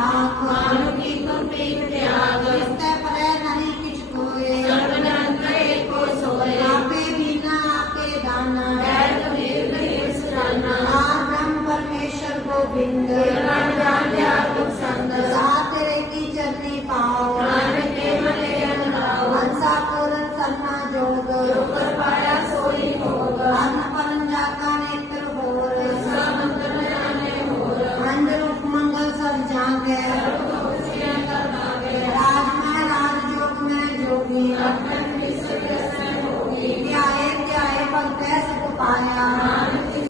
ਰਾਖ ਮਾਨੁ ਕੀ ਤੁਮ ਪ੍ਰੀਤ ਤਿਆਗ ਜਿਸਤੇ ਪਰੇ ਨਹੀਂ ਕਿਛ ਕੋਏ ਸਰਬਨੰਤ ਏਕੋ ਸੋਏ ਆਪੇ ਬਿਨਾ ਆਪੇ ਦਾਨਾ ਐਤ ਨਿਰਗ ਹਿਰਸ ਜਾਨਾ ਬ੍ਰਹਮ ਪਰਮੇਸ਼ਰ ਗੋਬਿੰਦ ਮਨ ਜਾਣਿਆ 妈呀。